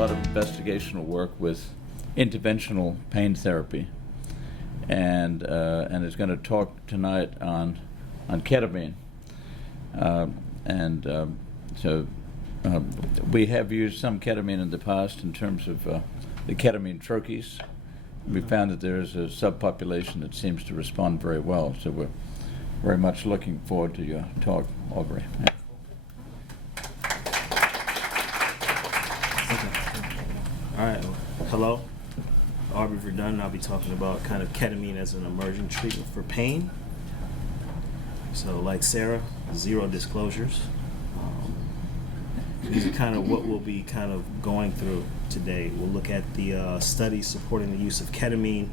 lot of investigational work with interventional pain therapy, and is going to talk tonight on ketamine. So we have used some ketamine in the past in terms of the ketamine troches. We found that there is a subpopulation that seems to respond very well. So we're very much looking forward to your talk, Aubrey. All right. Hello, Aubrey Verdun. I'll be talking about kind of ketamine as an emerging treatment for pain. So, like Sarah, zero disclosures. These are kind of what we'll be kind of going through today. We'll look at the studies supporting the use of ketamine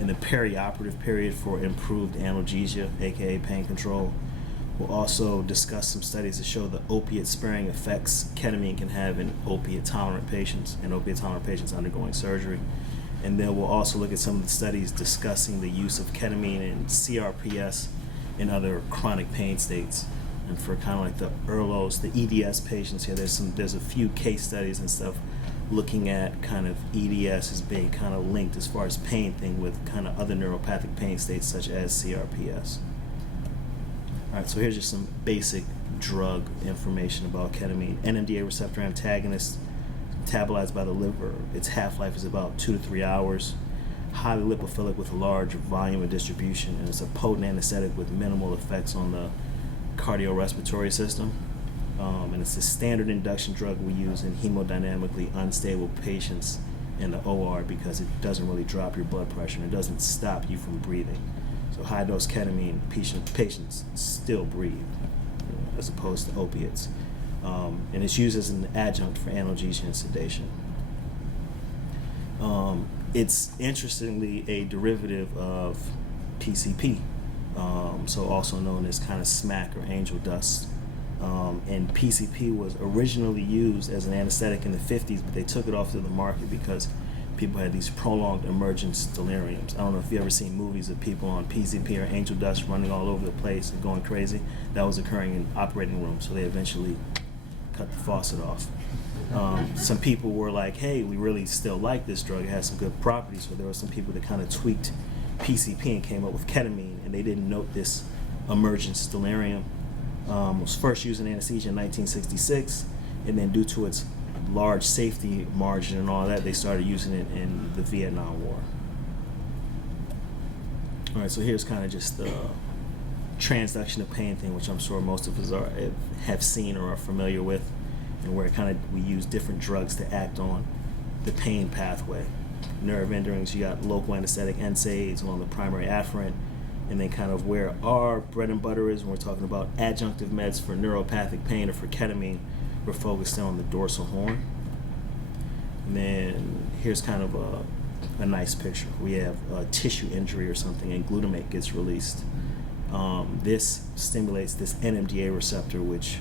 in the perioperative period for improved analgesia, aka pain control. We'll also discuss some studies that show the opiate-sparing effects ketamine can have in opiate-tolerant patients and opiate-tolerant patients undergoing surgery. And then we'll also look at some of the studies discussing the use of ketamine in CRPS and other chronic pain states. And for kind of like the ERLOs, the EDS patients here, there's a few case studies and stuff looking at kind of EDS as being kind of linked as far as pain thing with kind of other neuropathic pain states such as CRPS. All right, so here's just some basic drug information about ketamine. NMDA receptor antagonist, metabolized by the liver. Its half-life is about 2 to 3 hours. Highly lipophilic with a large volume of distribution, and it's a potent anesthetic with minimal effects on the cardiorespiratory system. And it's a standard induction drug we use in hemodynamically unstable patients in the OR because it doesn't really drop your blood pressure and it doesn't stop you from breathing. So high-dose ketamine, patients still breathe as opposed to opiates. And it's used as an adjunct for analgesia and sedation. It's interestingly a derivative of PCP, so also known as kind of smack or angel dust. And PCP was originally used as an anesthetic in the 50s, but they took it off of the market because people had these prolonged emergence deliriums. I don't know if you've ever seen movies of people on PCP or angel dust running all over the place and going crazy. That was occurring in operating rooms, so they eventually cut the faucet off. Some people were like, hey, we really still like this drug. It has some good properties. So there were some people that kind of tweaked PCP and came up with ketamine, and they didn't note this emergence delirium. It was first used in anesthesia in 1966, and then due to its large safety margin and all that, they started using it in the Vietnam War. All right, so here's kind of just the transduction of pain thing, which I'm sure most of us have seen or are familiar with, and where we use different drugs to act on the pain pathway. Nerve endings, you got local anesthetic NSAIDs along the primary afferent, and then kind of where our bread and butter is when we're talking about adjunctive meds for neuropathic pain or for ketamine, we're focused on the dorsal horn. And then here's kind of a nice picture. We have a tissue injury or something, and glutamate gets released. This stimulates this NMDA receptor, which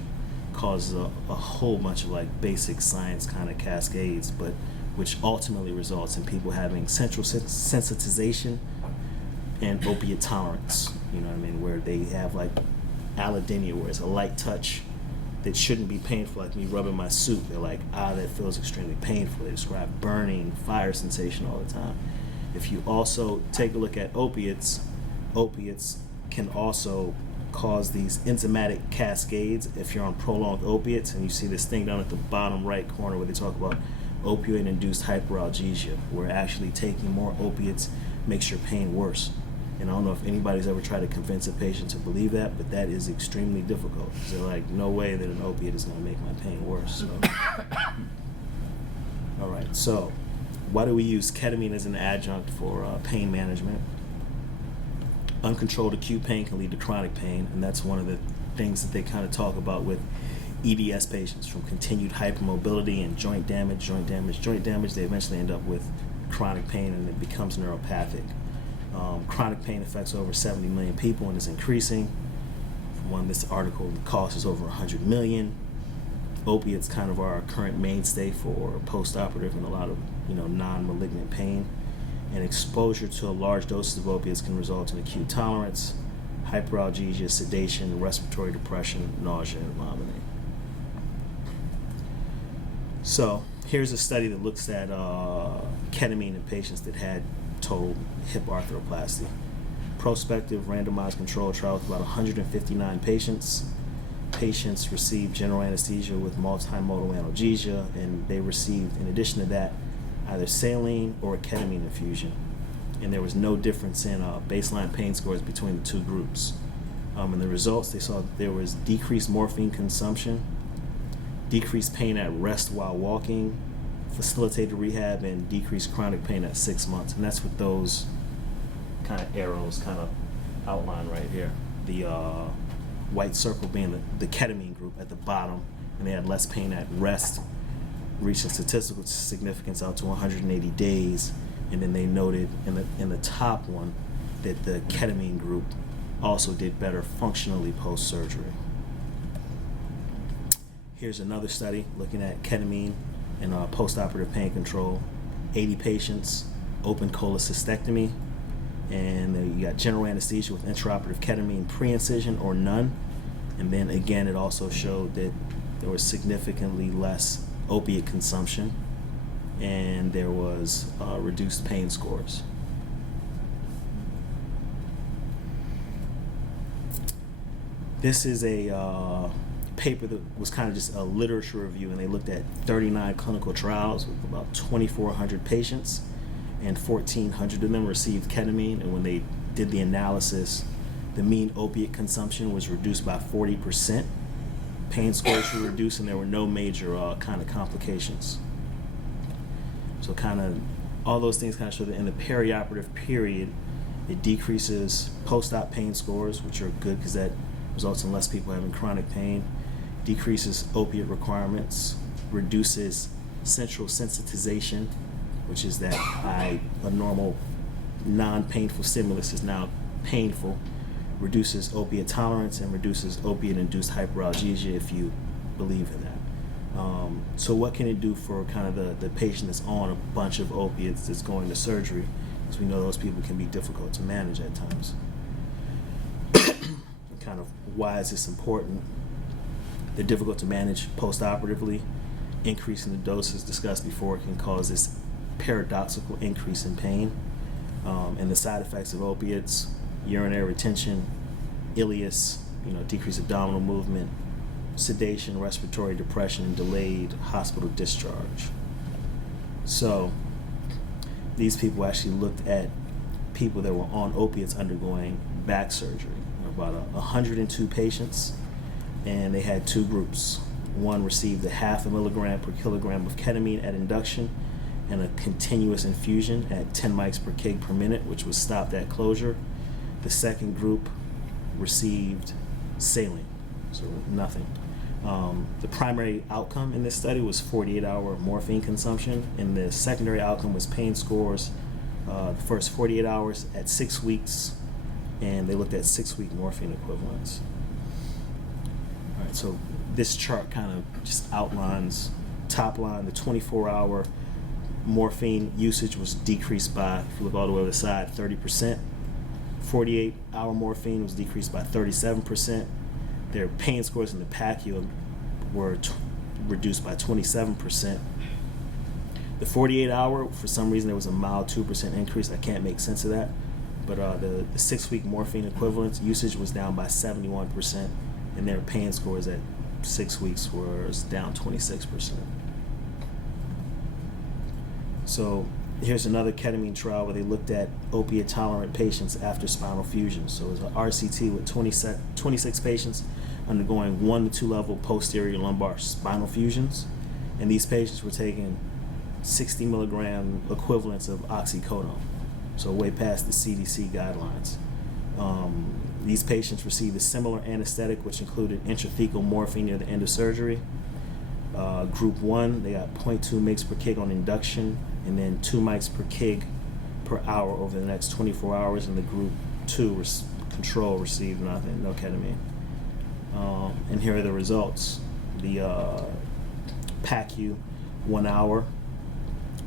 causes a whole bunch of like basic science kind of cascades, but which ultimately results in people having central sensitization and opiate tolerance. You know what I mean? Where they have like allodynia, where it's a light touch that shouldn't be painful, like me rubbing my suit. They're like, that feels extremely painful. They describe burning, fire sensation all the time. If you also take a look at opiates can also cause these enzymatic cascades if you're on prolonged opiates, and you see this thing down at the bottom right corner where they talk about opioid-induced hyperalgesia, where actually taking more opiates makes your pain worse. And I don't know if anybody's ever tried to convince a patient to believe that, but that is extremely difficult. They're like, no way that an opiate is going to make my pain worse. So. All right, so why do we use ketamine as an adjunct for pain management? Uncontrolled acute pain can lead to chronic pain, and that's one of the things that they kind of talk about with EDS patients, from continued hypermobility and joint damage, they eventually end up with chronic pain, and it becomes neuropathic. Chronic pain affects over 70 million people and is increasing. From this article, the cost is over 100 million. Opiates kind of are our current mainstay for postoperative and a lot of non-malignant pain. And exposure to large doses of opiates can result in acute tolerance, hyperalgesia, sedation, respiratory depression, nausea, and vomiting. So Here's a study that looks at ketamine in patients that had total hip arthroplasty. Prospective randomized controlled trial with about 159 patients. Patients received general anesthesia with multimodal analgesia, and they received, in addition to that, either saline or a ketamine infusion. And there was no difference in baseline pain scores between the two groups. In the results, they saw that there was decreased morphine consumption, decreased pain at rest while walking, facilitated rehab, and decreased chronic pain at 6 months. And that's what those kind of arrows kind of outline right here. The white circle being the ketamine group at the bottom, and they had less pain at rest, reaching statistical significance out to 180 days. And then they noted in the top one that the ketamine group also did better functionally post-surgery. Here's another study looking at ketamine and postoperative pain control. 80 patients, open cholecystectomy, and then you got general anesthesia with intraoperative ketamine pre-incision or none. And then again, it also showed that there was significantly less opiate consumption, and there was reduced pain scores. This is a paper that was kind of just a literature review, and they looked at 39 clinical trials with about 2,400 patients, and 1,400 of them received ketamine. And when they did the analysis, the mean opiate consumption was reduced by 40%. Pain scores were reduced, and there were no major kind of complications. So kind of all those things kind of show that in the perioperative period, it decreases post-op pain scores, which are good because that results in less people having chronic pain, decreases opiate requirements, reduces central sensitization, which is that a normal non-painful stimulus is now painful, reduces opiate tolerance, and reduces opiate-induced hyperalgesia, if you believe in that. So what can it do for kind of the patient that's on a bunch of opiates that's going to surgery? Because we know those people can be difficult to manage at times. Kind of why is this important? They're difficult to manage post-operatively. Increasing the doses discussed before can cause this paradoxical increase in pain. And the side effects of opiates: urinary retention, ileus, decreased abdominal movement, sedation, respiratory depression, and delayed hospital discharge. So these people actually looked at people that were on opiates undergoing back surgery. About 102 patients, and they had two groups. One received a 0.5 milligram per kilogram of ketamine at induction and a continuous infusion at 10 mics per kg per minute, which was stopped at closure. The second group received saline, so nothing. The primary outcome in this study was 48-hour morphine consumption, and the secondary outcome was pain scores the first 48 hours at 6 weeks, and they looked at 6-week morphine equivalents. All right, so this chart kind of just outlines top line. The 24-hour morphine usage was decreased by, if you look all the way to the side, 30%. 48-hour morphine was decreased by 37%. Their pain scores in the PACU were reduced by 27%. The 48-hour, for some reason, there was a mild 2% increase. I can't make sense of that. But the 6-week morphine equivalent usage was down by 71%, and their pain scores at 6 weeks was down 26%. So here's another ketamine trial where they looked at opiate-tolerant patients after spinal fusion. So it was an RCT with 26 patients undergoing 1 to 2 level posterior lumbar spinal fusions, and these patients were taking 60 milligram equivalents of oxycodone, so way past the CDC guidelines. These patients received a similar anesthetic, which included intrathecal morphine near the end of surgery. Group 1, they got 0.2 mg per kg on induction, and then 2 mics per kg per hour over the next 24 hours, and the group 2 control received nothing, no ketamine. And here are the results. The PACU, 1 hour,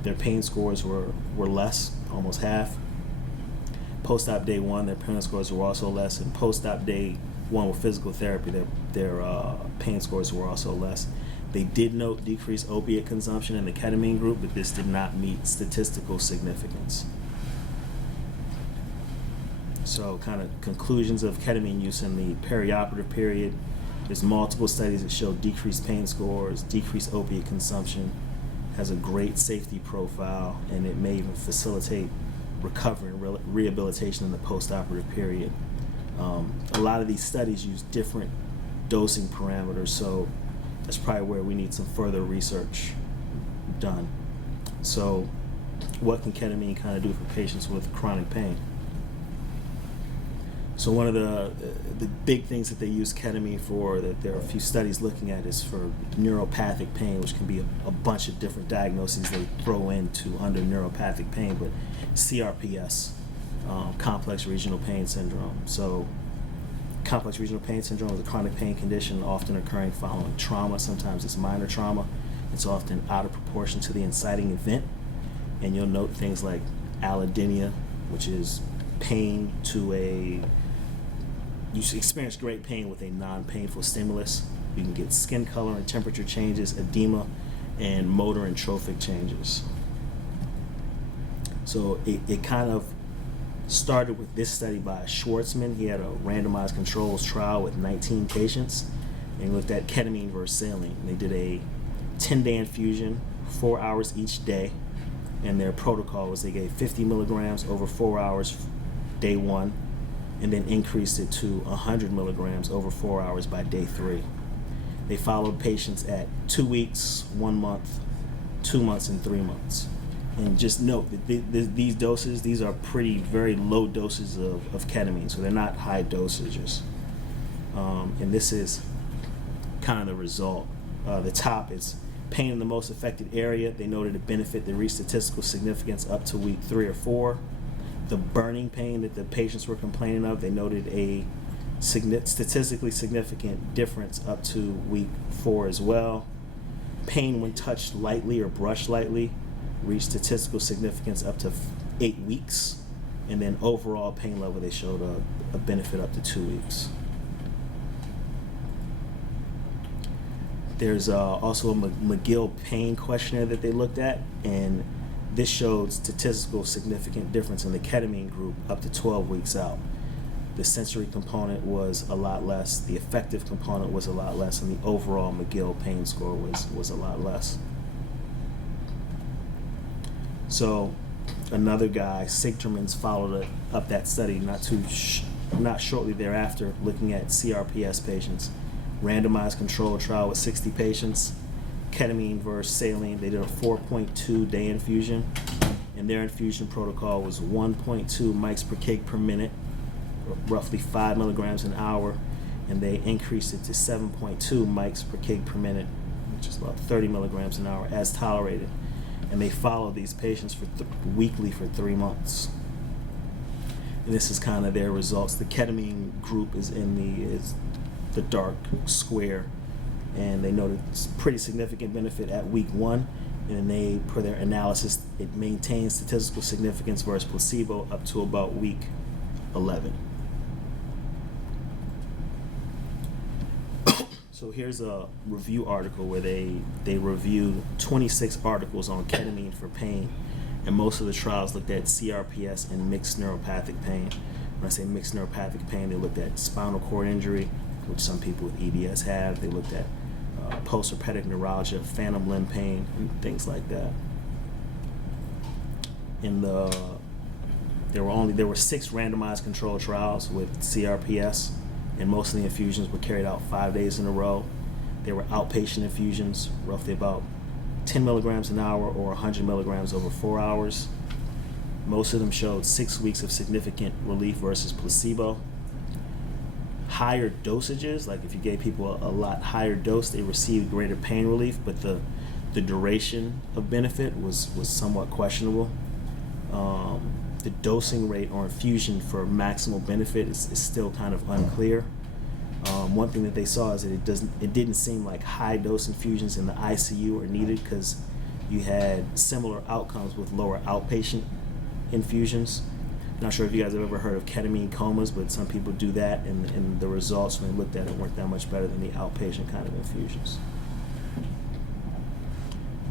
their pain scores were less, almost half. Post-op day 1, their pain scores were also less, and post-op day 1 with physical therapy, their pain scores were also less. They did note decreased opiate consumption in the ketamine group, but this did not meet statistical significance. So kind of conclusions of ketamine use in the perioperative period. There's multiple studies that show decreased pain scores, decreased opiate consumption, has a great safety profile, and it may even facilitate recovery and rehabilitation in the postoperative period. A lot of these studies use different dosing parameters, so that's probably where we need some further research done. So what can ketamine kind of do for patients with chronic pain? So one of the big things that they use ketamine for, that there are a few studies looking at, is for neuropathic pain, which can be a bunch of different diagnoses they throw into under neuropathic pain, but CRPS, complex regional pain syndrome. So complex regional pain syndrome is a chronic pain condition often occurring following trauma. Sometimes it's minor trauma. It's often out of proportion to the inciting event. And you'll note things like allodynia, which is pain to you experience great pain with a non-painful stimulus. You can get skin color and temperature changes, edema, and motor and trophic changes. So it kind of started with this study by Schwartzman. He had a randomized controls trial with 19 patients and looked at ketamine versus saline. They did a 10-day infusion, 4 hours each day, and their protocol was they gave 50 milligrams over 4 hours day 1, and then increased it to 100 milligrams over 4 hours by day 3. They followed patients at 2 weeks, 1 month, 2 months, and 3 months. And just note that these doses, these are very low doses of ketamine, so they're not high dosages. And this is kind of the result. The top is pain in the most affected area. They noted a benefit that reached statistical significance up to week 3 or 4. The burning pain that the patients were complaining of, they noted a statistically significant difference up to week 4 as well. Pain when touched lightly or brushed lightly reached statistical significance up to 8 weeks. And then overall pain level, they showed a benefit up to 2 weeks. There's also a McGill pain questionnaire that they looked at, and this showed statistical significant difference in the ketamine group up to 12 weeks out. The sensory component was a lot less, the affective component was a lot less, and the overall McGill pain score was a lot less. So another guy, Sigtermans, followed up that study not shortly thereafter, looking at CRPS patients. Randomized controlled trial with 60 patients, ketamine versus saline. They did a 4.2 day infusion, and their infusion protocol was 1.2 mics per kg per minute, roughly 5 milligrams an hour, and they increased it to 7.2 mics per kg per minute, which is about 30 milligrams an hour, as tolerated. And they followed these patients for weekly for 3 months. And this is kind of their results. The ketamine group is in the dark square, and they noted pretty significant benefit at week 1, and they, per their analysis, it maintained statistical significance versus placebo up to about week 11. So here's a review article where they reviewed 26 articles on ketamine for pain, and most of the trials looked at CRPS and mixed neuropathic pain. When I say mixed neuropathic pain, they looked at spinal cord injury, which some people with EDS have. They looked at postoperative neuralgia, phantom limb pain, and things like that. There were 6 randomized controlled trials with CRPS, and most of the infusions were carried out 5 days in a row. They were outpatient infusions, roughly about 10 milligrams an hour or 100 milligrams over 4 hours. Most of them showed 6 weeks of significant relief versus placebo. Higher dosages, like if you gave people a lot higher dose, they received greater pain relief, but the duration of benefit was somewhat questionable. The dosing rate or infusion for maximal benefit is still kind of unclear. One thing that they saw is that it didn't seem like high dose infusions in the ICU are needed, because you had similar outcomes with lower outpatient infusions. Not sure if you guys have ever heard of ketamine comas, but some people do that, and the results when they looked at it weren't that much better than the outpatient kind of infusions.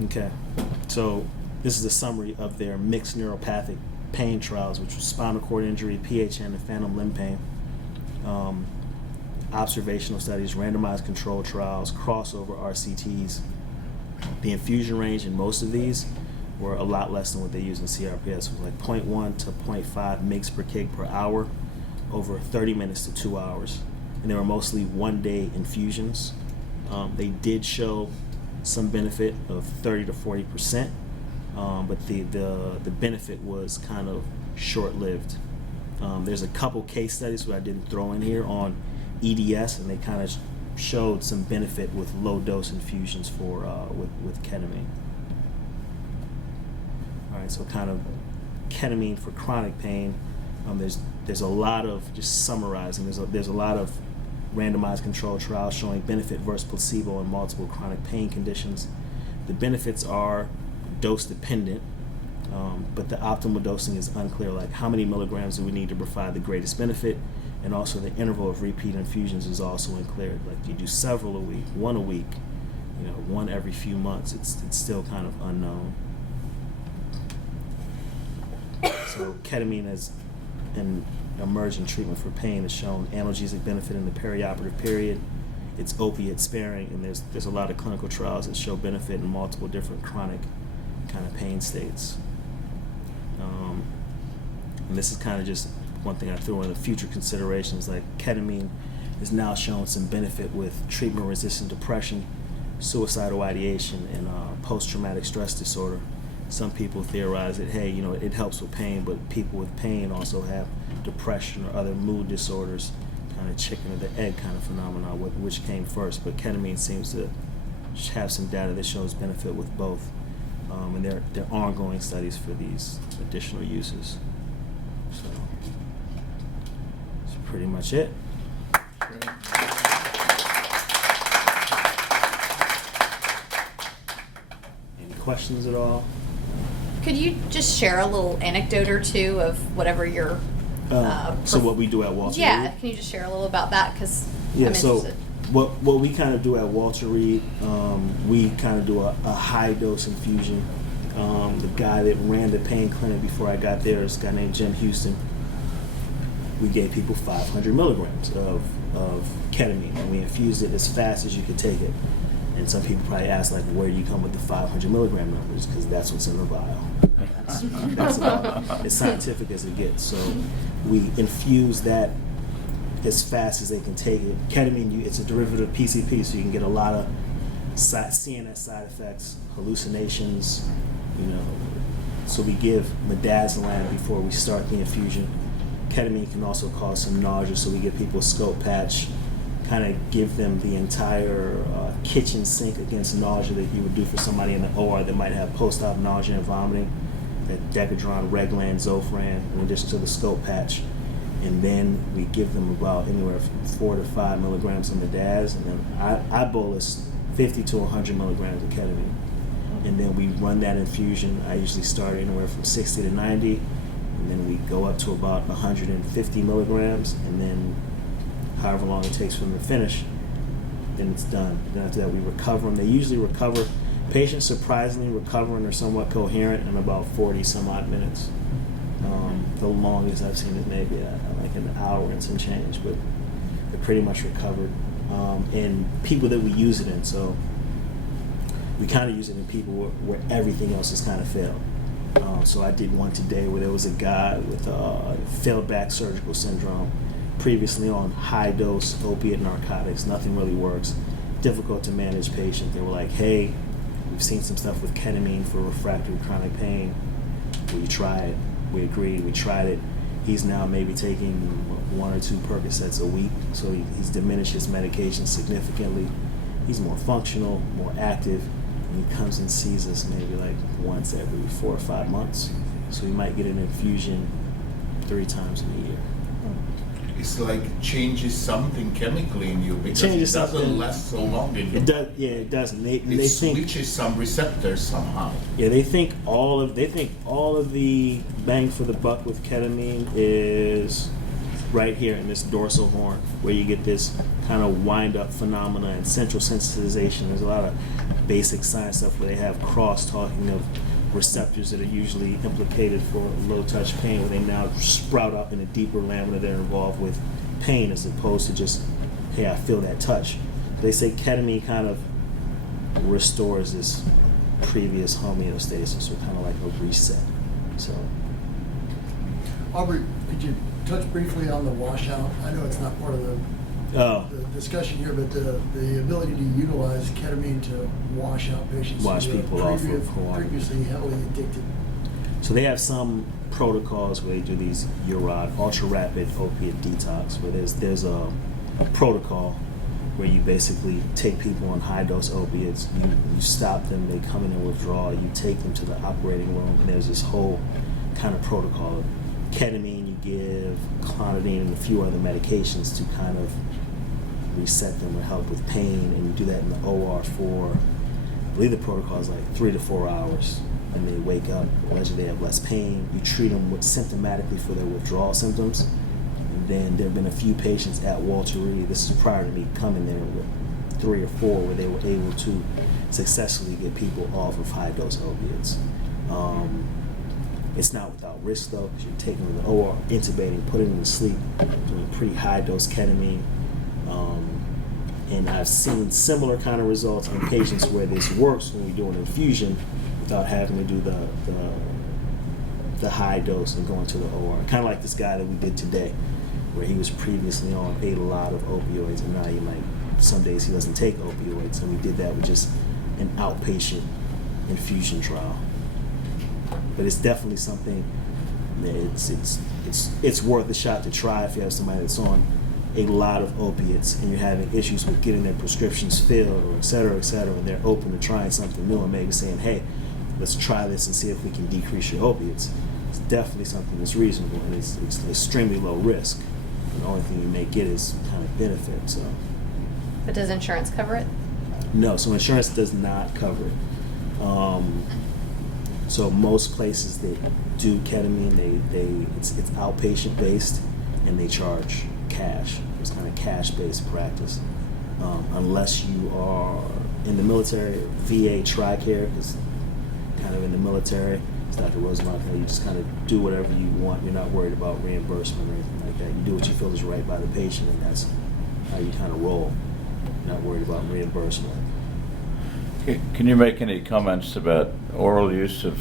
Okay, so this is a summary of their mixed neuropathic pain trials, which was spinal cord injury, PHN, and phantom limb pain. Observational studies, randomized control trials, crossover RCTs. The infusion range in most of these were a lot less than what they use in CRPS. It was like 0.1 to 0.5 mg per kg per hour over 30 minutes to 2 hours. And they were mostly one-day infusions. They did show some benefit of 30 to 40%, but the benefit was kind of short-lived. There's a couple case studies that I didn't throw in here on EDS, and they kind of showed some benefit with low-dose infusions for with ketamine. All right, so kind of ketamine for chronic pain. There's a lot of, just summarizing, there's a lot of randomized control trials showing benefit versus placebo in multiple chronic pain conditions. The benefits are dose dependent, but the optimal dosing is unclear, like how many milligrams do we need to provide the greatest benefit, and also the interval of repeat infusions is also unclear. Like, you do several a week, one a week, one every few months, it's still kind of unknown. So ketamine as an emerging treatment for pain has shown analgesic benefit in the perioperative period. It's opiate sparing, and there's a lot of clinical trials that show benefit in multiple different chronic kind of pain states. And this is kind of just one thing I threw in the future considerations, like ketamine is now showing some benefit with treatment-resistant depression, suicidal ideation, and post-traumatic stress disorder. Some people theorize that, hey, it helps with pain, but people with pain also have depression or other mood disorders, kind of chicken or the egg kind of phenomenon, which came first. But ketamine seems to have some data that shows benefit with both. And there are ongoing studies for these additional uses. So that's pretty much it. Any questions at all? Could you just share a little anecdote or two of whatever your so what we do at Walter yeah, Reed? can you just share a little about that? Because Yeah, I'm so interested. what we kind of do at Walter Reed, we kind of do a high dose infusion. The guy that ran the pain clinic before I got there is a guy named Jim Houston. We gave people 500 milligrams of ketamine, and we infused it as fast as you could take it. And some people probably ask, like, where do you come with the 500 milligram numbers? Because that's what's in the vial. That's about as scientific as it gets. So we infuse that as fast as they can take it. Ketamine, it's a derivative of PCP, so you can get a lot of CNS side effects, hallucinations, So we give midazolam before we start the infusion. Ketamine can also cause some nausea, so we give people a scope patch, kind of give them the entire kitchen sink against nausea that you would do for somebody in the OR that might have post-op nausea and vomiting. That Decadron, Reglan, Zofran, in addition to the scope patch. And then we give them about anywhere from 4 to 5 milligrams of midaz, and then I bolus 50 to 100 milligrams of ketamine. And then we run that infusion. I usually start anywhere from 60 to 90, and then we go up to about 150 milligrams, and then however long it takes for them to finish, then it's done. Then after that, we recover them. They usually recover. Patients surprisingly recover and are somewhat coherent in about 40 some odd minutes. The longest I've seen is maybe like an hour and some change, but they're pretty much recovered. And people that we use it in, so we kind of use it in people where everything else has kind of failed. So I did one today where there was a guy with failed back surgical syndrome, previously on high dose opiate narcotics. Nothing really works. Difficult to manage patient. They were like, hey, we've seen some stuff with ketamine for refractory chronic pain. Will you try it? We agreed. We tried it. He's now maybe taking 1 or 2 Percocets a week, so he's diminished his medication significantly. He's more functional, more active, and he comes and sees us maybe like once every 4 or 5 months. So he might get an infusion 3 times in a year. It's like it changes something chemically in you because it doesn't last so long in you. It does, yeah, it doesn't. They think switches some receptors somehow. Yeah, they think all of the bang for the buck with ketamine is right here in this dorsal horn, where you get this kind of wind-up phenomena and central sensitization. There's a lot of basic science stuff where they have cross-talking of receptors that are usually implicated for low-touch pain, where they now sprout up in a deeper lamina that are involved with pain, as opposed to just, hey, I feel that touch. They say ketamine kind of restores this previous homeostasis, so kind of like a reset. So, Aubrey, could you touch briefly on the washout? I know it's not part of the discussion here, but the ability to utilize ketamine to wash out patients wash who are people off of previously heavily addicted. So they have some protocols where they do these URAD, ultra rapid opiate detox, where there's a protocol where you basically take people on high dose opiates, you stop them, they come in and withdrawal, you take them to the operating room, and there's this whole kind of protocol. Ketamine you give, clonidine, and a few other medications to kind of reset them or help with pain, and you do that in the OR for, I believe the protocol is like 3 to 4 hours, and they wake up, allegedly they have less pain. You treat them symptomatically for their withdrawal symptoms, and then there have been a few patients at Walter Reed, this is prior to me coming there, with 3 or 4 where they were able to successfully get people off of high dose opiates. It's not without risk though, because you're taking them to the OR, intubating, putting them to sleep, doing pretty high dose ketamine. And I've seen similar kind of results in patients where this works when we do an infusion without having to do the high dose and going to the OR. Kind of like this guy that we did today, where he was previously on, ate a lot of opioids, and now some days he doesn't take opioids, and we did that with just an outpatient infusion trial. But it's definitely something that it's worth a shot to try if you have somebody that's on a lot of opiates and you're having issues with getting their prescriptions filled, or et cetera, and they're open to trying something new and maybe saying, hey, let's try this and see if we can decrease your opiates. It's definitely something that's reasonable, and it's extremely low risk. And the only thing you may get is kind of benefit. So. But does insurance cover it? No, so insurance does not cover it. So most places that do ketamine, it's outpatient based, and they charge cash. It's kind of cash based practice, unless you are in the military. VA TRICARE is kind of in the military. It's Dr. Rosenbach. You just kind of do whatever you want. You're not worried about reimbursement or anything like that. You do what you feel is right by the patient, and that's how you kind of roll. You're not worried about reimbursement. Can you make any comments about oral use of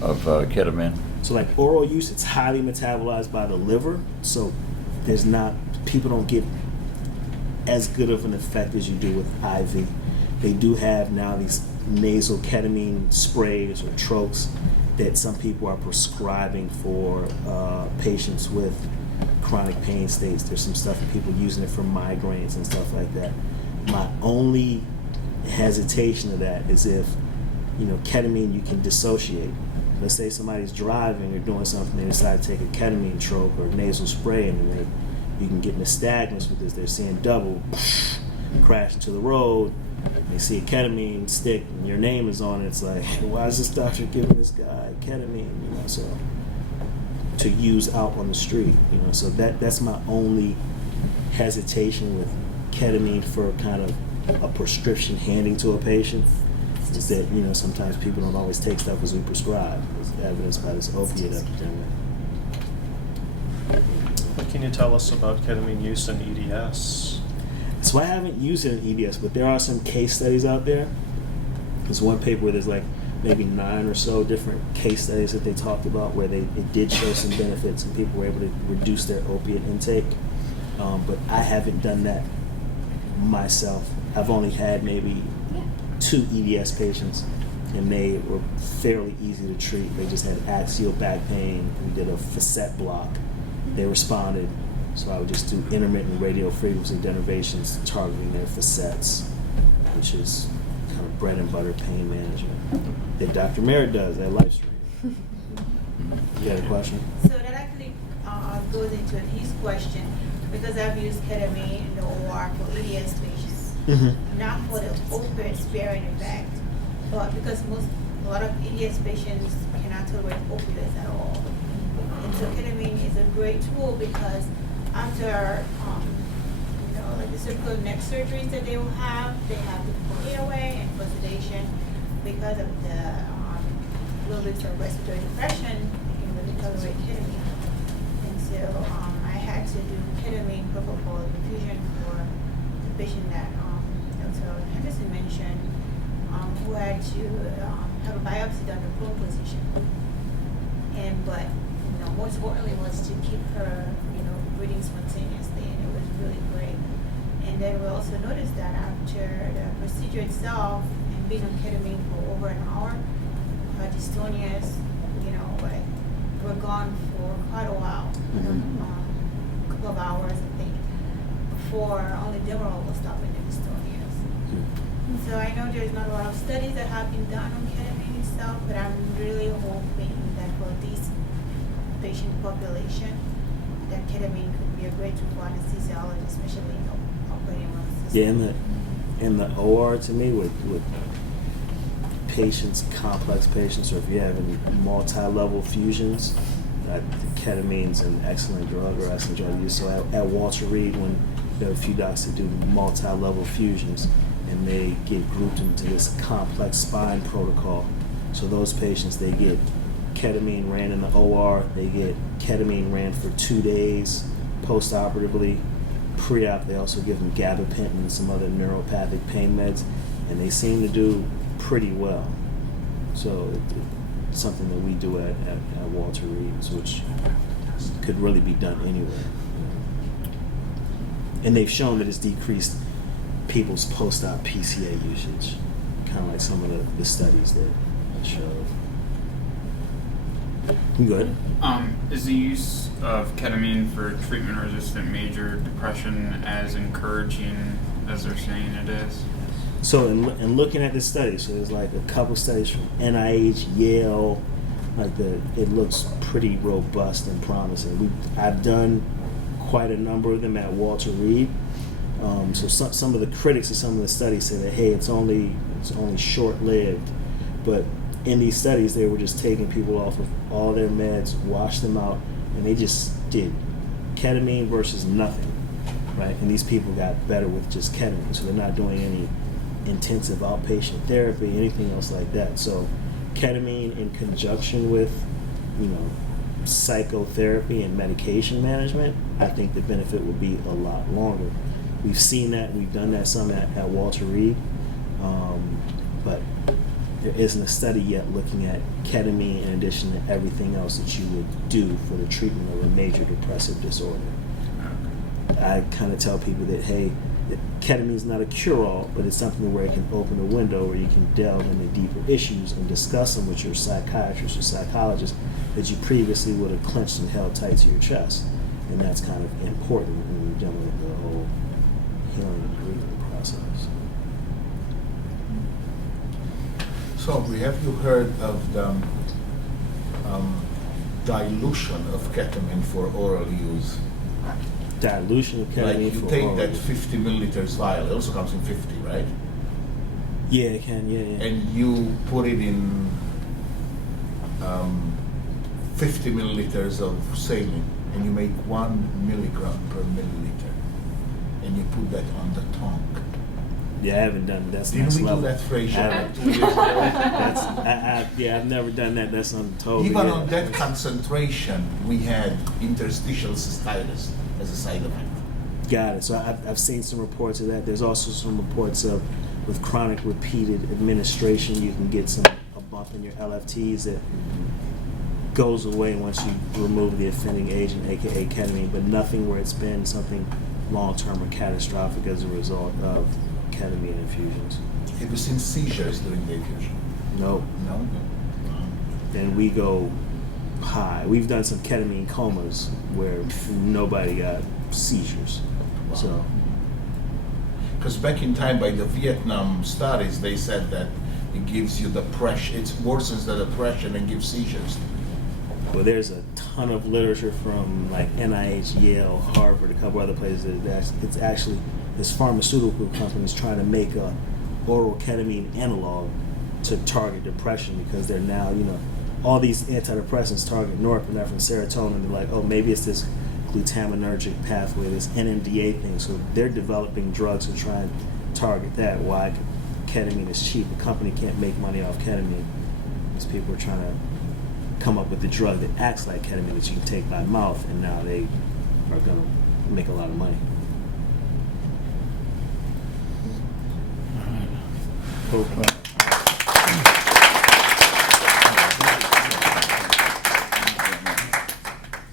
ketamine? So like oral use, it's highly metabolized by the liver, so people don't get as good of an effect as you do with IV. They do have now these nasal ketamine sprays or troches that some people are prescribing for patients with chronic pain states. There's some stuff for people using it for migraines and stuff like that. My only hesitation of that is if, ketamine you can dissociate. Let's say somebody's driving or doing something, they decide to take a ketamine troche or a nasal spray, and then you can get nystagmus with this. They're seeing double, crash into the road, they see a ketamine stick and your name is on it. It's like, why is this doctor giving this guy ketamine? So to use out on the street, so that's my only hesitation with ketamine for kind of a prescription handing to a patient, is that sometimes people don't always take stuff as we prescribe, as evidenced by this opiate epidemic. What can you tell us about ketamine use in EDS? So I haven't used it in EDS, but there are some case studies out there. There's one paper where there's like maybe 9 or so different case studies that they talked about where it did show some benefits and people were able to reduce their opiate intake. But I haven't done that myself. I've only had maybe 2 EDS patients, and they were fairly easy to treat. They just had axial back pain. We did a facet block. They responded, so I would just do intermittent radio frequency denervations targeting their facets, which is kind of bread and butter pain management that Dr. Merritt does at LifeStream. You had a question? So that actually goes into his question, because I've used ketamine in the OR for EDS patients, not for the opioid sparing effect, but because a lot of EDS patients cannot tolerate opioids at all. And so ketamine is a great tool because after, like the cervical neck surgeries that they will have, they have difficult airway and for sedation because of the little bits of respiratory depression. They can really tolerate ketamine. And so I had to do ketamine propofol infusion for the patient that Dr. Henderson mentioned, who had to have a biopsy done in prone position. But most importantly was to keep her, breathing spontaneously, and it was really great. And then we also noticed that after the procedure itself and being on ketamine for over an hour, her dystonias, were gone for quite a while, a couple of hours, I think, before only Demerol was stopping the dystonias. So I know there's not a lot of studies that have been done on ketamine itself, but I'm really hoping that for this patient population, that ketamine could be a great tool for anesthesiology, especially operating room system. Yeah, in the OR, to me, with patients, complex patients, or if you have any multi-level fusions, ketamine's an excellent drug or excellent drug use. So at Walter Reed, when there are a few docs that do multi-level fusions, and they get grouped into this complex spine protocol. So those patients, they get ketamine ran in the OR, they get ketamine ran for 2 days post-operatively. Pre-op, they also give them gabapentin and some other neuropathic pain meds, and they seem to do pretty well. So it's something that we do at Walter Reed's, which could really be done anywhere. And they've shown that it's decreased people's post-op PCA usage, kind of like some of the studies that show. Good. Is the use of ketamine for treatment-resistant major depression as encouraging as they're saying it is? So in looking at this study, so there's like a couple studies from NIH, Yale, it looks pretty robust and promising. I've done quite a number of them at Walter Reed. So some of the critics of some of the studies say that, hey, it's only short-lived, but in these studies they were just taking people off of all their meds, washed them out, and they just did ketamine versus nothing, right? And these people got better with just ketamine, so they're not doing any intensive outpatient therapy, anything else like that. So ketamine in conjunction with, psychotherapy and medication management, I think the benefit would be a lot longer. We've seen that, we've done that some at Walter Reed, but there isn't a study yet looking at ketamine in addition to everything else that you would do for the treatment of a major depressive disorder. I kind of tell people that, hey, ketamine is not a cure-all, but it's something where it can open a window where you can delve into deeper issues and discuss them with your psychiatrist or psychologist that you previously would have clenched and held tight to your chest. And that's kind of important when you're dealing with the whole healing and grieving process. So, have you heard of the dilution of ketamine for oral use? Dilution of ketamine Like you for take oral that use. 50 milliliters vial, it also comes in 50, right? Yeah, it can, yeah. And you put it in 50 milliliters of saline, and you make 1 milligram per milliliter, and you put that on the tongue. Yeah, I haven't done that. That's Didn't next we level. do that, Fraser, I haven't. 2 years ago? I've never done that. That's untold. Even yeah. on that concentration, we had interstitial cystitis as a side effect. Got it. So I've seen some reports of that. There's also some reports of with chronic repeated administration, you can get a bump in your LFTs that goes away once you remove the offending agent, aka ketamine, but nothing where it's been something long-term or catastrophic as a result of ketamine infusions. Have you seen seizures during the infusion? No. No? And we go high. We've done some ketamine comas where nobody got seizures. Wow. So Because back in time, by the Vietnam studies, they said that it gives you depression, it worsens the depression and gives seizures. well, there's a ton of literature from like NIH, Yale, Harvard, a couple other places that it's actually this pharmaceutical companies trying to make a oral ketamine analog to target depression because they're now, all these antidepressants target norepinephrine, serotonin. They're like, oh, maybe it's this glutaminergic pathway, this NMDA thing. So they're developing drugs to try and target that. Why ketamine is cheap. The company can't make money off ketamine because people are trying to come up with the drug that acts like ketamine that you can take by mouth, and now they are going to make a lot of money.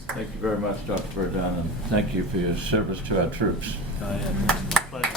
Thank you very much, Dr. Verdun, and thank you for your service to our troops. It's my pleasure.